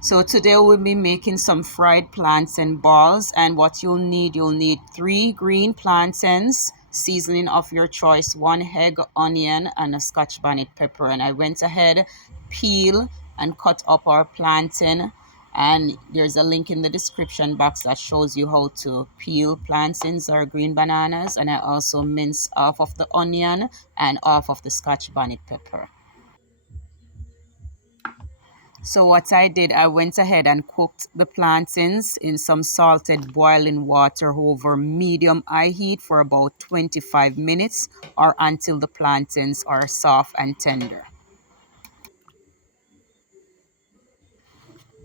So today we'll be making some fried plantain balls, and what you'll need 3 green plantains, seasoning of your choice, 1 egg, onion, and a Scotch bonnet pepper. And I went ahead, peel and cut up our plantain, and there's a link in the description box that shows you how to peel plantains or green bananas. And I also mince half of the onion and half of the Scotch bonnet pepper. So what I did, I went ahead and cooked the plantains in some salted boiling water over medium high heat for about 25 minutes or until the plantains are soft and tender.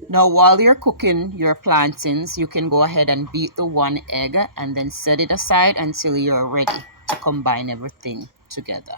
Now while you're cooking your plantains, you can go ahead and beat the 1 egg and then set it aside until you're ready to combine everything together.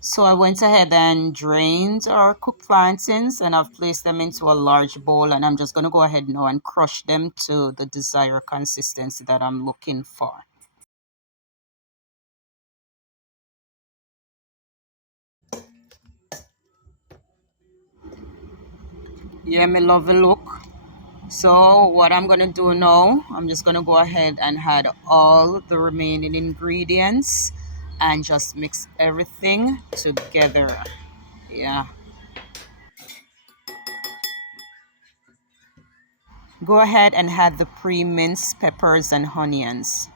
So I went ahead and drained our cooked plantains and I've placed them into a large bowl, and I'm just going to go ahead now and crush them to the desired consistency that I'm looking for. Yeah, me love the look. So what I'm going to do now, I'm just going to go ahead and add all the remaining ingredients and just mix everything together. Yeah. Go ahead and add the pre-minced peppers and onions.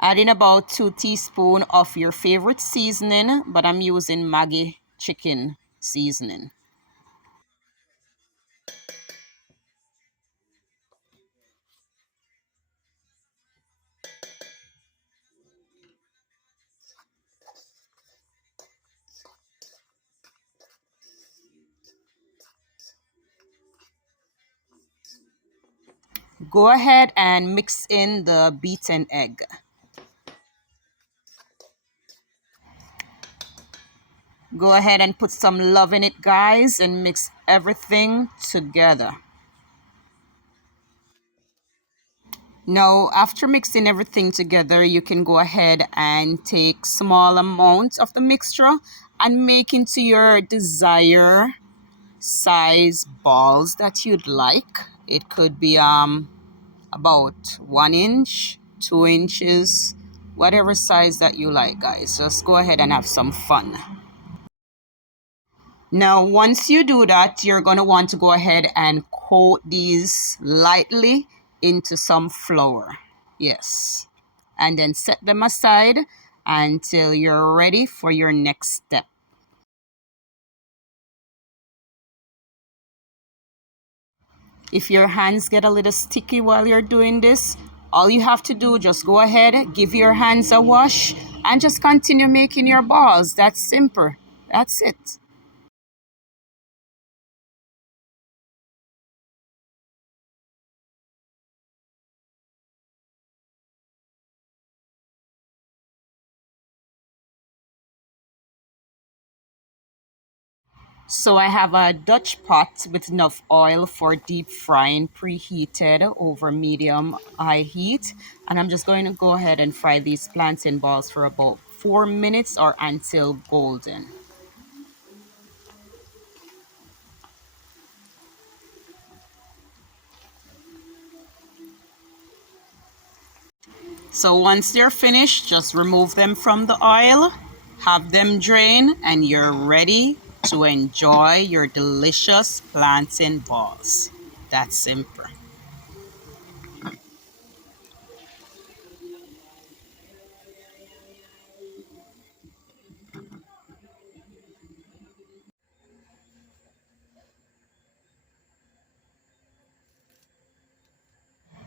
Add in about 2 teaspoons of your favorite seasoning, but I'm using Maggi chicken seasoning. Go ahead and mix in the beaten egg. Go ahead and put some love in it, guys, and mix everything together. Now, after mixing everything together, you can go ahead and take small amounts of the mixture and make into your desired size balls that you'd like. It could be about 1 inch, 2 inches, whatever size that you like, guys. Just go ahead and have some fun. Now, once you do that, you're going to want to go ahead and coat these lightly into some flour. Yes. And then set them aside until you're ready for your next step. If your hands get a little sticky while you're doing this, all you have to do, just go ahead, give your hands a wash, and just continue making your balls. That's simple. That's it. So I have a Dutch pot with enough oil for deep frying, preheated over medium high heat. And I'm just going to go ahead and fry these plantain balls for about 4 minutes or until golden. So once they're finished, just remove them from the oil, have them drain, and you're ready to enjoy your delicious plantain balls. That's simple.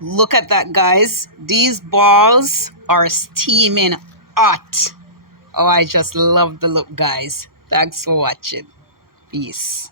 Look at that, guys. These balls are steaming hot. Oh, I just love the look, guys. Thanks for watching. Peace.